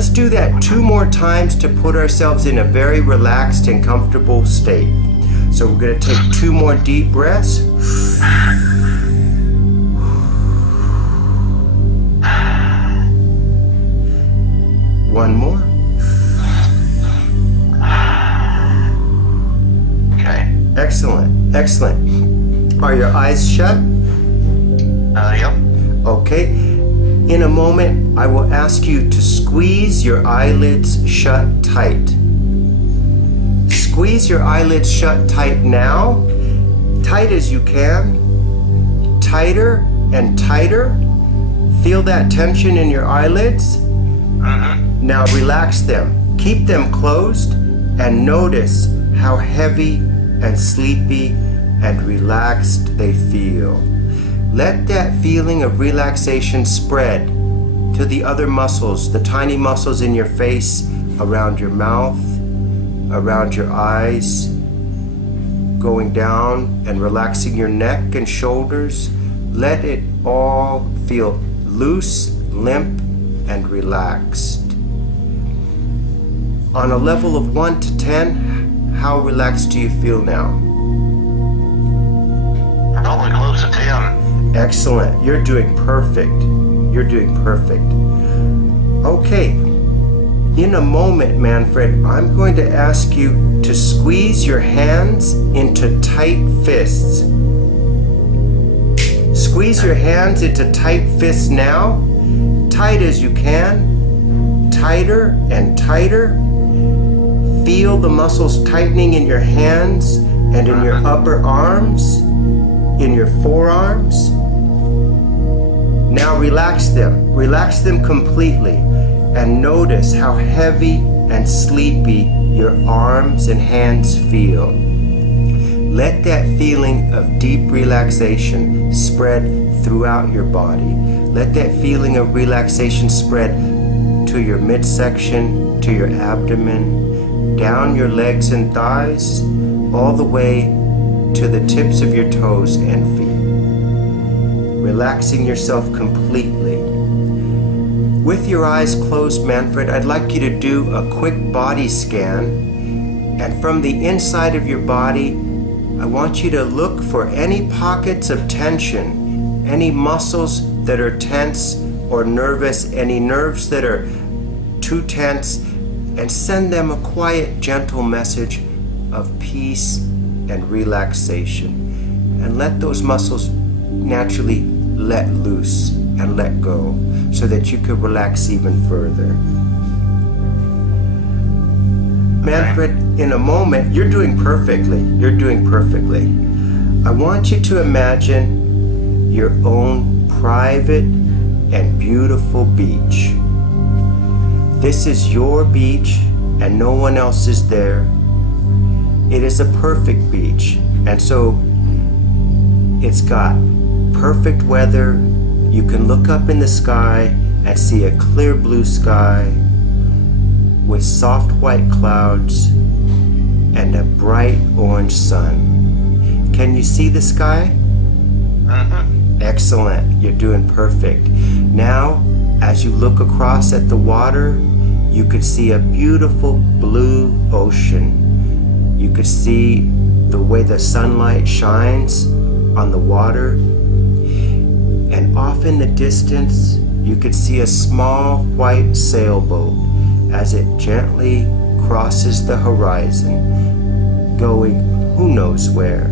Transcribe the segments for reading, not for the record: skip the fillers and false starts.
let's do that 2 more times to put ourselves in a very relaxed and comfortable state. So we're going to take 2 more deep breaths. One more. Okay. Excellent, excellent. Are your eyes shut? Yep. Okay. In a moment, I will ask you to squeeze your eyelids shut tight. Squeeze your eyelids shut tight now, tight as you can, tighter and tighter. Feel that tension in your eyelids. Now relax them. Keep them closed and notice how heavy and sleepy and relaxed they feel. Let that feeling of relaxation spread to the other muscles, the tiny muscles in your face, around your mouth, around your eyes, going down and relaxing your neck and shoulders. Let it all feel loose, limp, and relaxed. On a level of 1 to 10, how relaxed do you feel now? Probably close to 10. Excellent. You're doing perfect. You're doing perfect. Okay. In a moment, Manfred, I'm going to ask you to squeeze your hands into tight fists. Squeeze your hands into tight fists now, tight as you can, tighter and tighter. Feel the muscles tightening in your hands and in your upper arms, in your forearms. Now relax them completely, and notice how heavy and sleepy your arms and hands feel. Let that feeling of deep relaxation spread throughout your body. Let that feeling of relaxation spread to your midsection, to your abdomen, down your legs and thighs, all the way to the tips of your toes and feet. Relaxing yourself completely. With your eyes closed, Manfred, I'd like you to do a quick body scan. And from the inside of your body, I want you to look for any pockets of tension, any muscles that are tense or nervous, any nerves that are too tense, and send them a quiet, gentle message of peace and relaxation. And let those muscles naturally let loose and let go so that you could relax even further. Manfred, in a moment, you're doing perfectly. You're doing perfectly. I want you to imagine your own private and beautiful beach. This is your beach and no one else is there. It is a perfect beach, and so it's got perfect weather. You can look up in the sky and see a clear blue sky with soft white clouds and a bright orange sun. Can you see the sky? Excellent. You're doing perfect. Now, as you look across at the water, you could see a beautiful blue ocean. You could see the way the sunlight shines on the water. And off in the distance, you could see a small white sailboat as it gently crosses the horizon, going who knows where.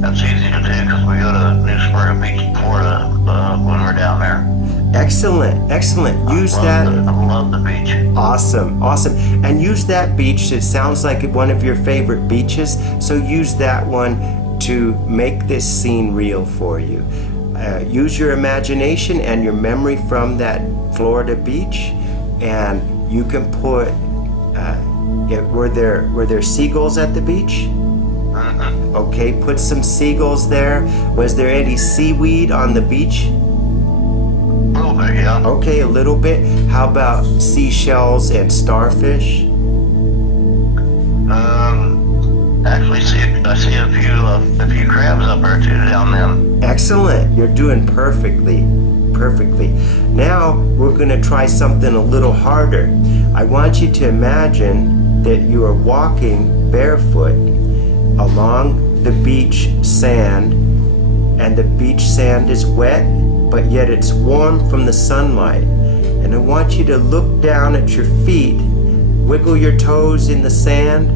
That's easy to do because we go to New Smyrna Beach, Florida, when we're down there. Excellent, excellent. Use that. I love the beach. Awesome, awesome. And use that beach. It sounds like one of your favorite beaches. So use that one to make this scene real for you. Use your imagination and your memory from that Florida beach, and you can put. Were there seagulls at the beach? Okay, put some seagulls there. Was there any seaweed on the beach? A little bit, yeah. Okay, a little bit. How about seashells and starfish? Actually, I see a few crabs up there too down there. Excellent. You're doing perfectly. Perfectly. Now we're going to try something a little harder. I want you to imagine that you are walking barefoot along the beach sand, and the beach sand is wet, but yet it's warm from the sunlight. And I want you to look down at your feet, wiggle your toes in the sand,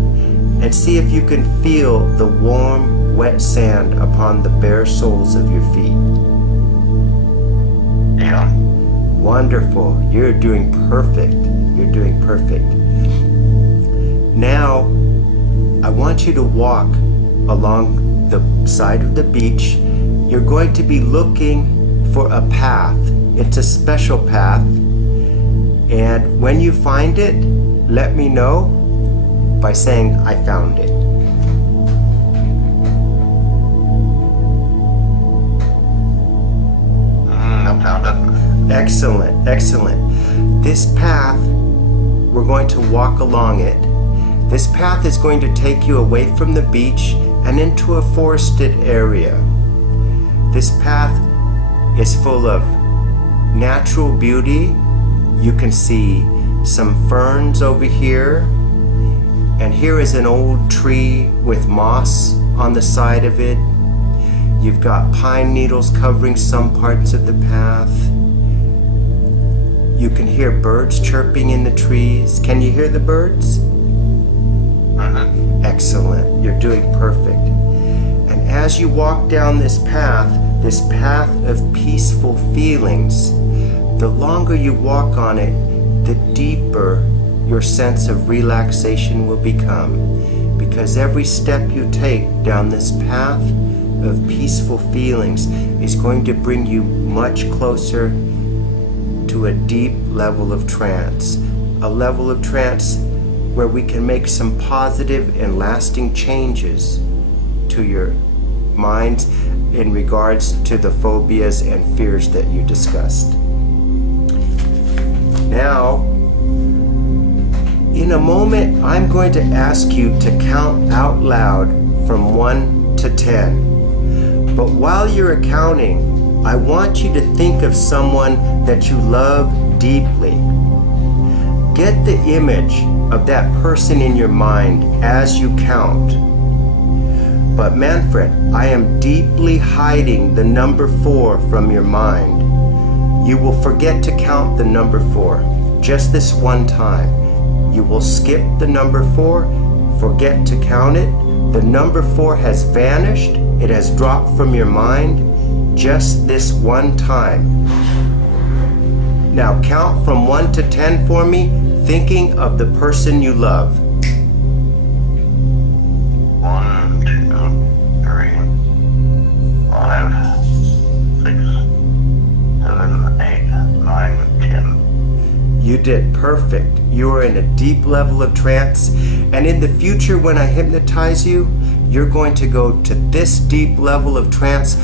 and see if you can feel the warm, wet sand upon the bare soles of your feet. Yeah. Wonderful. You're doing perfect. You're doing perfect. Now, I want you to walk along the side of the beach. You're going to be looking for a path. It's a special path. And when you find it, let me know by saying, I found it. I found it. Excellent, excellent. This path, we're going to walk along it. This path is going to take you away from the beach and into a forested area. This path is full of natural beauty. You can see some ferns over here, and here is an old tree with moss on the side of it. You've got pine needles covering some parts of the path. You can hear birds chirping in the trees. Can you hear the birds? Excellent. You're doing perfect. And as you walk down this path of peaceful feelings, the longer you walk on it, the deeper your sense of relaxation will become. Because every step you take down this path of peaceful feelings is going to bring you much closer to a deep level of trance. A level of trance where we can make some positive and lasting changes to your minds in regards to the phobias and fears that you discussed. Now, in a moment, I'm going to ask you to count out loud from 1 to 10. But while you're counting, I want you to think of someone that you love deeply. Get the image of that person in your mind as you count. But Manfred, I am deeply hiding the number 4 from your mind. You will forget to count the number 4, just this one time. You will skip the number 4, forget to count it. The number 4 has vanished. It has dropped from your mind just this one time. Now count from 1 to 10 for me, thinking of the person you love. 1, 2, 3, 5, 6, 7, 8, 9, 10. You did perfect. You are in a deep level of trance, and in the future when I hypnotize you, you're going to go to this deep level of trance.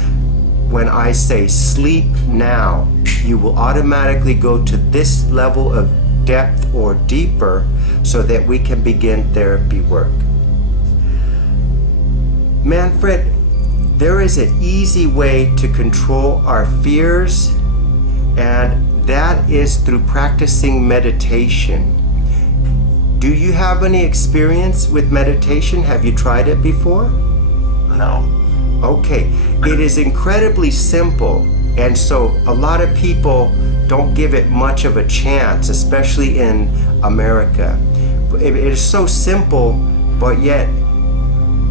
When I say sleep now, you will automatically go to this level of depth or deeper so that we can begin therapy work. Manfred, there is an easy way to control our fears, and that is through practicing meditation. Do you have any experience with meditation? Have you tried it before? No. Okay, it is incredibly simple, and so a lot of people don't give it much of a chance, especially in America. It is so simple, but yet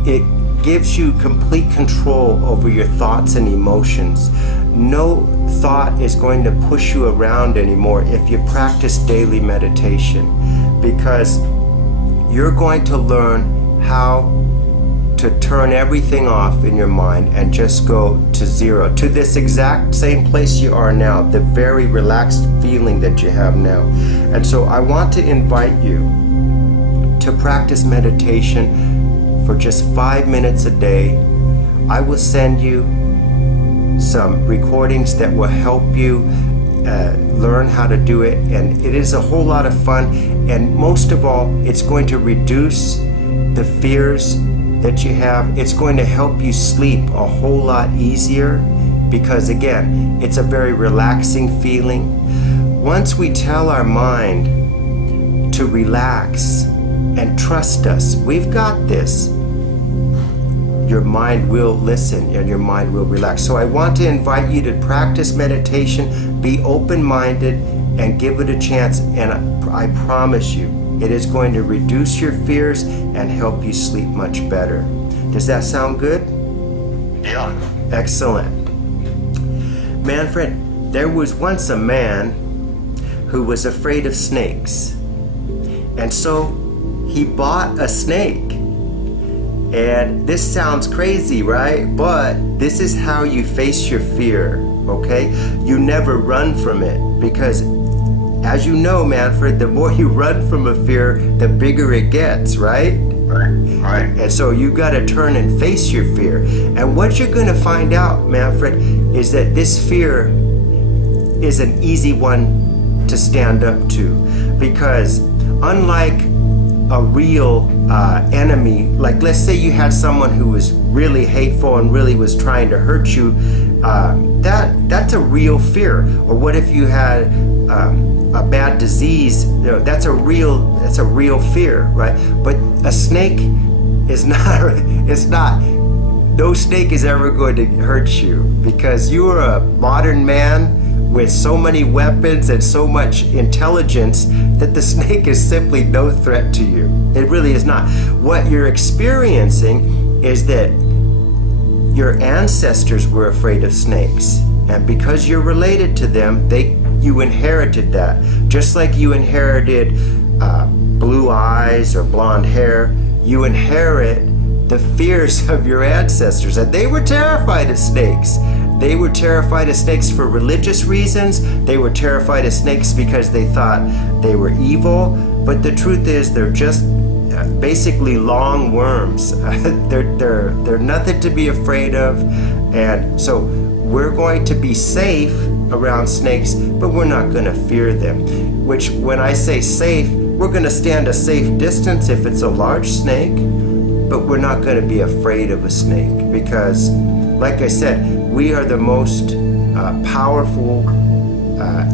it gives you complete control over your thoughts and emotions. No thought is going to push you around anymore if you practice daily meditation, because you're going to learn how to turn everything off in your mind and just go to zero, to this exact same place you are now, the very relaxed feeling that you have now. And so I want to invite you to practice meditation for just 5 minutes a day. I will send you some recordings that will help you learn how to do it, and it is a whole lot of fun, and most of all, it's going to reduce the fears that you have. It's going to help you sleep a whole lot easier, because again, it's a very relaxing feeling. Once we tell our mind to relax and trust us, we've got this, your mind will listen and your mind will relax. So I want to invite you to practice meditation, be open-minded, and give it a chance. And I promise you, it is going to reduce your fears and help you sleep much better. Does that sound good? Yeah. Excellent. Manfred, there was once a man who was afraid of snakes. And so he bought a snake. And this sounds crazy, right? But this is how you face your fear, okay? You never run from it, because as you know, Manfred, the more you run from a fear, the bigger it gets, right? Right. And so you got to turn and face your fear. And what you're going to find out, Manfred, is that this fear is an easy one to stand up to, because unlike a real enemy, like let's say you had someone who was really hateful and really was trying to hurt you, that's a real fear. Or what if you had a bad disease? You know, that's a real fear, right? But a snake is not. It's not. No snake is ever going to hurt you, because you are a modern man with so many weapons and so much intelligence that the snake is simply no threat to you. It really is not. What you're experiencing is that your ancestors were afraid of snakes, and because you're related to them, you inherited that. Just like you inherited blue eyes or blonde hair, you inherit the fears of your ancestors, and they were terrified of snakes. They were terrified of snakes for religious reasons. They were terrified of snakes because they thought they were evil. But the truth is, they're just basically long worms. They're nothing to be afraid of. And so we're going to be safe around snakes, but we're not going to fear them. Which, when I say safe, we're going to stand a safe distance if it's a large snake, but we're not going to be afraid of a snake, because, like I said, we are the most powerful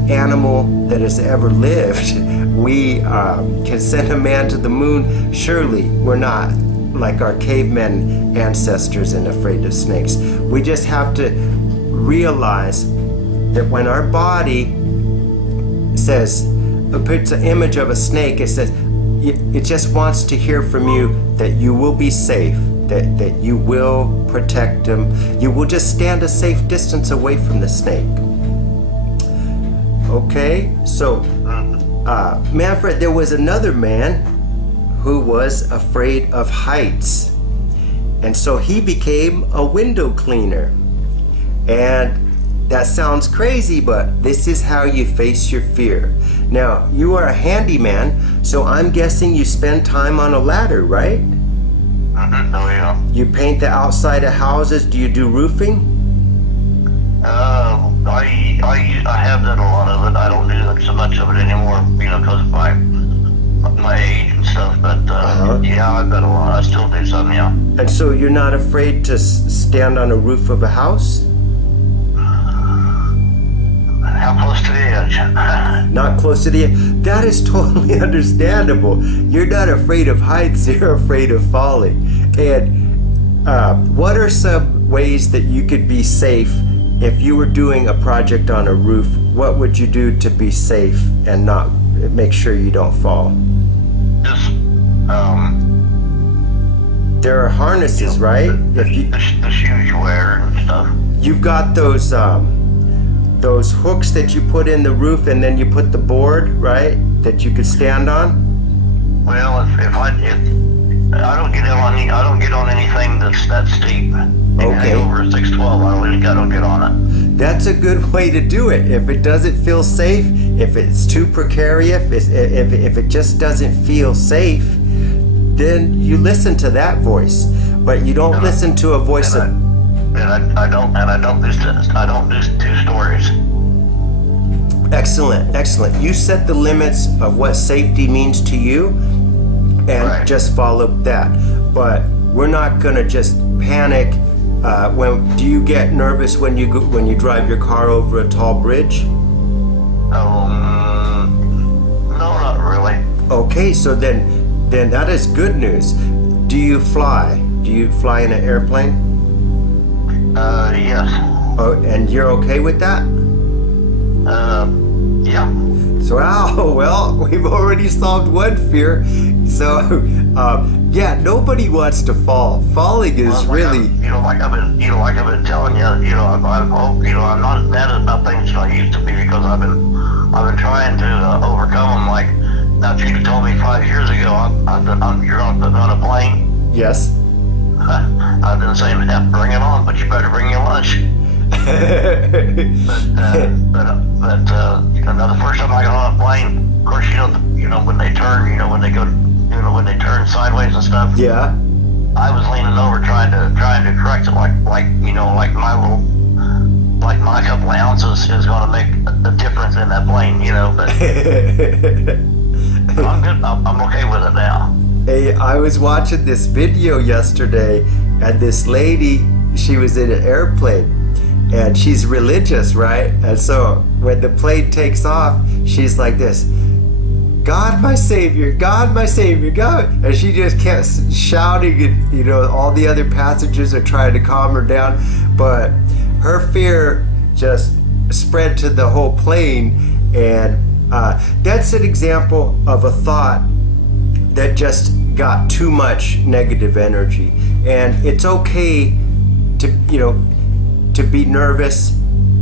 animal that has ever lived. We can send a man to the moon. Surely we're not like our cavemen ancestors and afraid of snakes. We just have to realize that when our body puts an image of a snake, it says, it just wants to hear from you that you will be safe, that you will protect them. You will just stand a safe distance away from the snake. Okay, so Manfred, there was another man who was afraid of heights, and so he became a window cleaner. And that sounds crazy, but this is how you face your fear. Now, you are a handyman, so I'm guessing you spend time on a ladder, right? Oh, yeah. You paint the outside of houses. Do you do roofing? I have done a lot of it. I don't do so much of it anymore, because of my age and stuff. But yeah, I've done a lot. I still do some, yeah. And so you're not afraid to stand on a roof of a house? How close to the edge? Not close to the edge. That is totally understandable. You're not afraid of heights. You're afraid of falling. And what are some ways that you could be safe if you were doing a project on a roof? What would you do to be safe and not make sure you don't fall? Just there are harnesses, right? The shoes you wear and stuff. You've got those hooks that you put in the roof, and then you put the board, right, that you could stand on. Well, if I don't get on anything that's that steep. Okay. Over 612, I don't get on it. That's a good way to do it. If it doesn't feel safe, if it's too precarious, if it just doesn't feel safe, then you listen to that voice. But you don't listen to a voice of. I don't do two stories. Excellent. You set the limits of what safety means to you, and right. Just follow that. But we're not gonna just panic When do you get nervous when you drive your car over a tall bridge? No, not really. Okay, so then that is good news. Do you fly? Do you fly in an airplane? Yes. Oh, and you're okay with that? Yeah. So, well, we've already solved one fear. So, yeah, nobody wants to fall. Falling is Well, really. Like I've been telling you, I'm not as bad about things as I used to be because I've been trying to overcome them. Like, now if you'd have told me 5 years ago, you're on a plane, Yes. I've been saying, yeah, bring it on, but you better bring your lunch. Now the first time I got on a plane, of course, when they turn, when they turn sideways and stuff. Yeah. I was leaning over trying to correct it, like my couple of ounces is going to make a difference in that plane, But I'm good. I'm okay with it now. Hey, I was watching this video yesterday, and this lady, she was in an airplane, and she's religious, right? And so when the plane takes off, she's like this, God, my Savior, God, my Savior, God. And she just kept shouting, and, all the other passengers are trying to calm her down. But her fear just spread to the whole plane. And that's an example of a thought that just got too much negative energy. And it's okay to be nervous,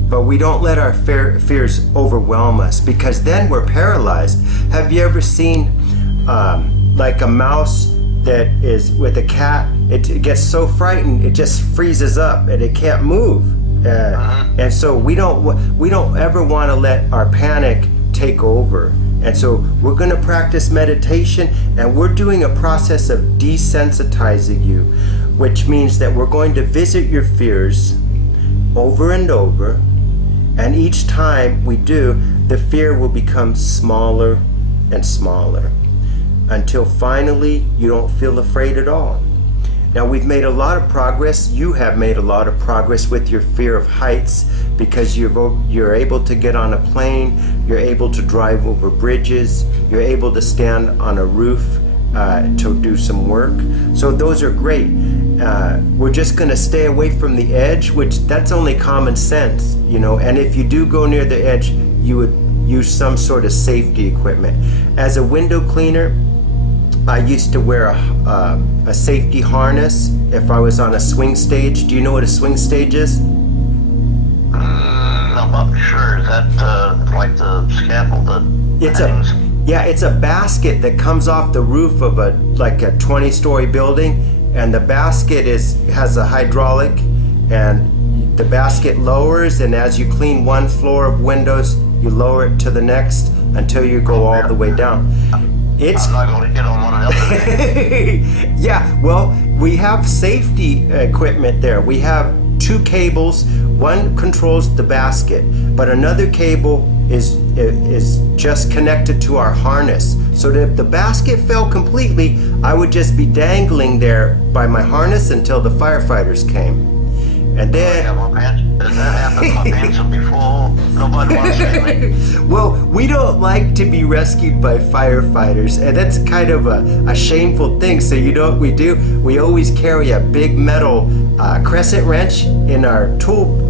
but we don't let our fears overwhelm us, because then we're paralyzed. Have you ever seen like a mouse that is with a cat? It gets so frightened it just freezes up and it can't move. And so we don't ever want to let our panic take over. And so we're going to practice meditation, and we're doing a process of desensitizing you, which means that we're going to visit your fears over and over, and each time we do, the fear will become smaller and smaller until finally you don't feel afraid at all. Now, we've made a lot of progress. You have made a lot of progress with your fear of heights, because you're able to get on a plane, you're able to drive over bridges, you're able to stand on a roof to do some work. So those are great. We're just going to stay away from the edge, which that's only common sense, and if you do go near the edge, you would use some sort of safety equipment. As a window cleaner, I used to wear a safety harness if I was on a swing stage. Do you know what a swing stage is? I'm not sure. Is that like the scaffold that hangs? It's a basket that comes off the roof of a 20-story building, and the basket has a hydraulic, and the basket lowers, and as you clean one floor of windows, you lower it to the next until you go all the way down. I'm not going to get on one of those. Yeah, well, we have safety equipment there. We have two cables. One controls the basket, but another cable is just connected to our harness. So that if the basket fell completely, I would just be dangling there by my harness until the firefighters came. And then Does that happen? My pants will be full. Nobody wants to see me. Well, we don't like to be rescued by firefighters, and that's kind of a shameful thing. So you know what we do? We always carry a big metal crescent wrench in our tool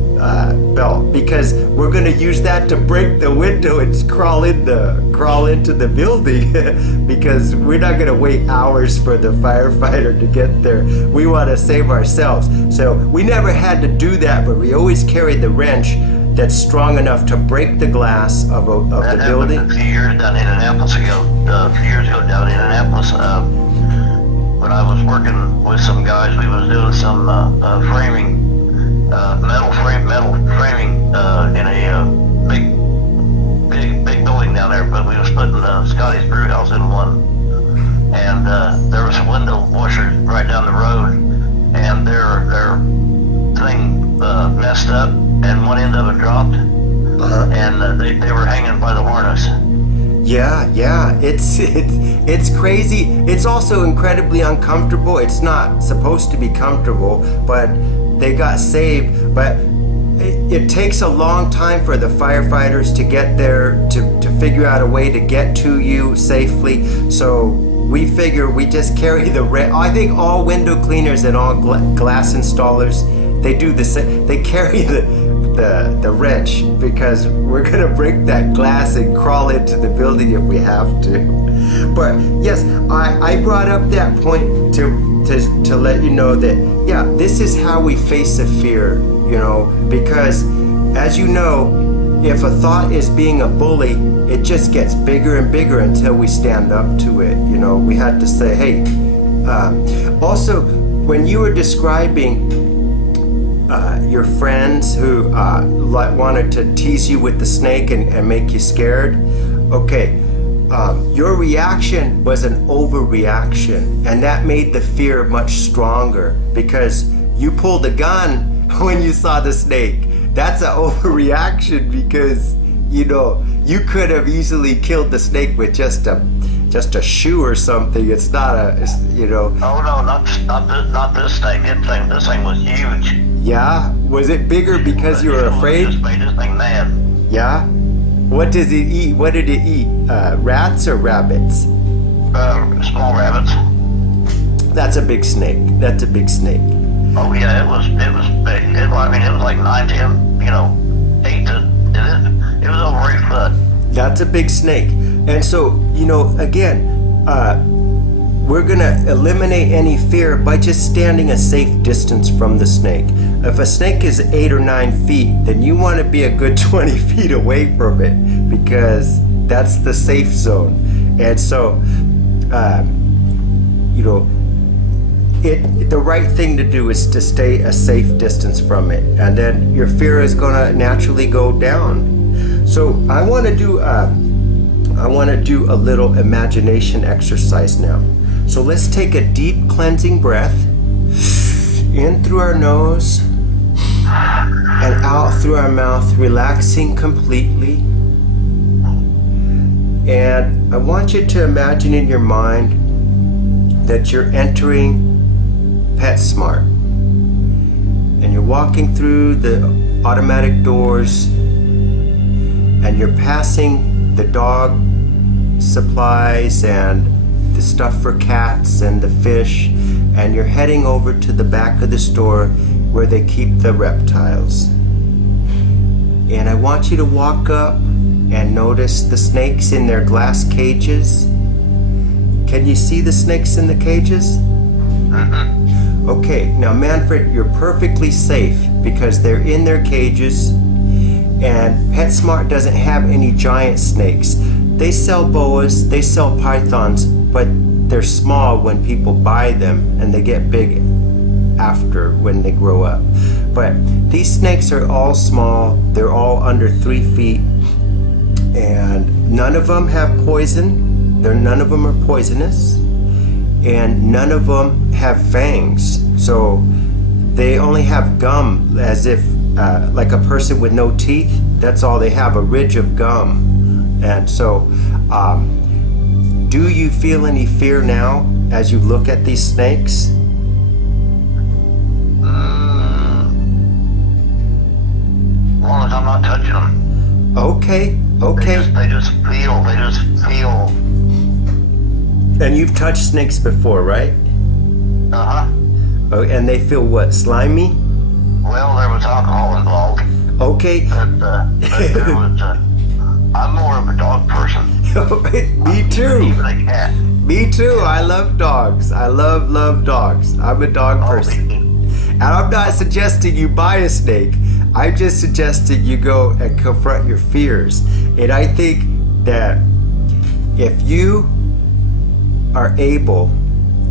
belt, because we're going to use that to break the window and crawl into the building because we're not going to wait hours for the firefighter to get there. We want to save ourselves. So we never had to do that, but we always carried the wrench that's strong enough to break the glass of the building. A few years down in Indianapolis down in Indianapolis, when I was working with some guys, we was doing some framing. Metal framing in a big building down there, but we was putting Scotty's brew house in one, and there was a window washer right down the road, and their thing messed up, and one end of it dropped, and they were hanging by the harness. Yeah, it's crazy. It's also incredibly uncomfortable. It's not supposed to be comfortable, but they got saved, but it takes a long time for the firefighters to get there to figure out a way to get to you safely. So we figure we just carry the I think all window cleaners and all glass installers, they do the same. They carry the wrench, because we're gonna break that glass and crawl into the building if we have to. But yes, I brought up that point to let you know that, yeah, this is how we face a fear, you know, because as you know, if a thought is being a bully, it just gets bigger and bigger until we stand up to it. You know, we had to say, hey, also, when you were describing your friends who wanted to tease you with the snake and make you scared, okay, your reaction was an overreaction, and that made the fear much stronger, because you pulled a gun when you saw the snake. That's an overreaction, because, you know, you could have easily killed the snake with just a shoe or something. It's not you know. Oh no, not this thing. This thing was huge. Yeah? Was it bigger because you were afraid? It just made this thing mad. Yeah? What does it eat? What did it eat? Rats or rabbits? Small rabbits. That's a big snake. That's a big snake. Oh yeah, it was big. It was like 9, 10, you know, 8 to, it was over 8 foot. That's a big snake. And so, you know, again, we're gonna eliminate any fear by just standing a safe distance from the snake. If a snake is 8 or 9 feet, then you want to be a good 20 feet away from it, because that's the safe zone. And so, you know, the right thing to do is to stay a safe distance from it, and then your fear is gonna naturally go down. So I want to do a little imagination exercise now. So let's take a deep cleansing breath in through our nose and out through our mouth, relaxing completely. And I want you to imagine in your mind that you're entering PetSmart, and you're walking through the automatic doors, and you're passing the dog supplies and the stuff for cats and the fish, and you're heading over to the back of the store where they keep the reptiles. And I want you to walk up and notice the snakes in their glass cages. Can you see the snakes in the cages? Okay, now Manfred, you're perfectly safe because they're in their cages, and PetSmart doesn't have any giant snakes. They sell boas, they sell pythons, but they're small when people buy them, and they get big after when they grow up. But these snakes are all small, they're all under 3 feet, and none of them have poison. None of them are poisonous, and none of them have fangs. So they only have gum, as if like a person with no teeth. That's all they have, a ridge of gum. And so do you feel any fear now as you look at these snakes? As long as I'm not touching them. Okay. They just feel. And you've touched snakes before, right? Uh-huh. Oh, and they feel what, slimy? Well, there was alcohol involved. Okay. But there was, I'm more of a dog person. Me too. Even a cat. Me too. I love dogs. I love dogs. I'm a dog person. And I'm not suggesting you buy a snake. I'm just suggesting you go and confront your fears. And I think that if you are able,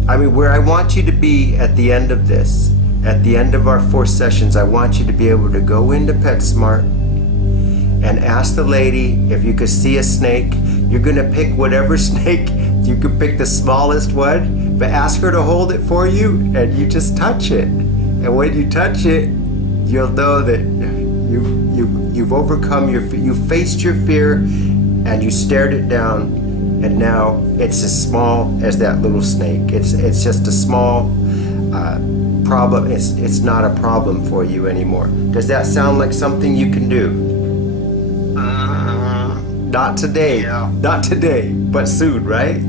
where I want you to be at the end of this, at the end of our 4 sessions, I want you to be able to go into PetSmart and ask the lady if you could see a snake. You're gonna pick whatever snake, you could pick the smallest one, but ask her to hold it for you, and you just touch it. And when you touch it, you'll know that you've overcome you faced your fear, and you stared it down, and now it's as small as that little snake. It's just a small problem. It's not a problem for you anymore. Does that sound like something you can do? Not today. Yeah. Not today, but soon, right?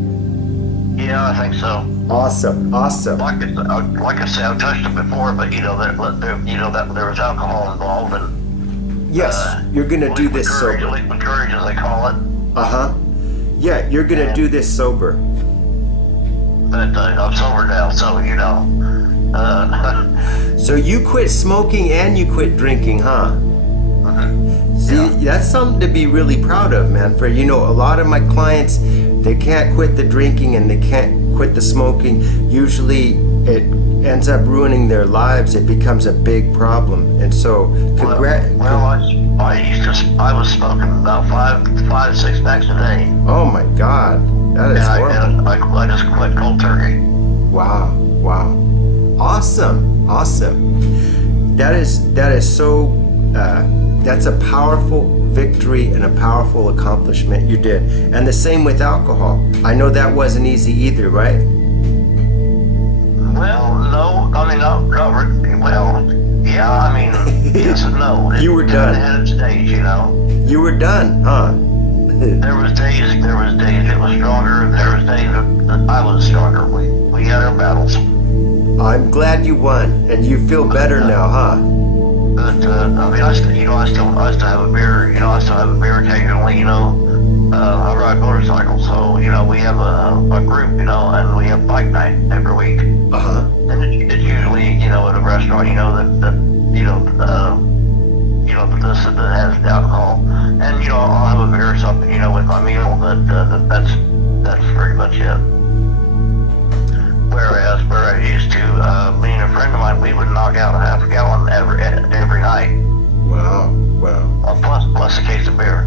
Yeah, I think so. Awesome. Awesome. Like I said, I've touched it before, but that there was alcohol involved, and Yes, you're gonna do this sober. Liquid courage, as they call it. Yeah, you're gonna do this sober. But I'm sober now, so So you quit smoking and you quit drinking, huh? See, that's something to be really proud of, man. For a lot of my clients, they can't quit the drinking and they can't quit the smoking. Usually, it ends up ruining their lives. It becomes a big problem, and so I was smoking about five, 6 packs a day. Oh my God, that is horrible. I just quit cold turkey. Wow. Awesome. That is so, that's a powerful victory and a powerful accomplishment you did. And the same with alcohol. I know that wasn't easy either, right? Well, no, I mean, not really. Well, yeah, I mean, yes and no. You were done. It had its days, You were done, huh? There was days it was stronger, there was days that I was stronger. We had our battles. I'm glad you won, and you feel better now, huh? But I mean, I still have a beer. I still have a beer occasionally. I ride motorcycles, so we have a group. And we have bike night every week. And it's usually at a restaurant. That has alcohol, and I'll have a beer or something. With my meal. But that's pretty much it. Whereas where I used to, me and a friend of mine, we would knock out a half a gallon every night. Wow. Plus a case of beer.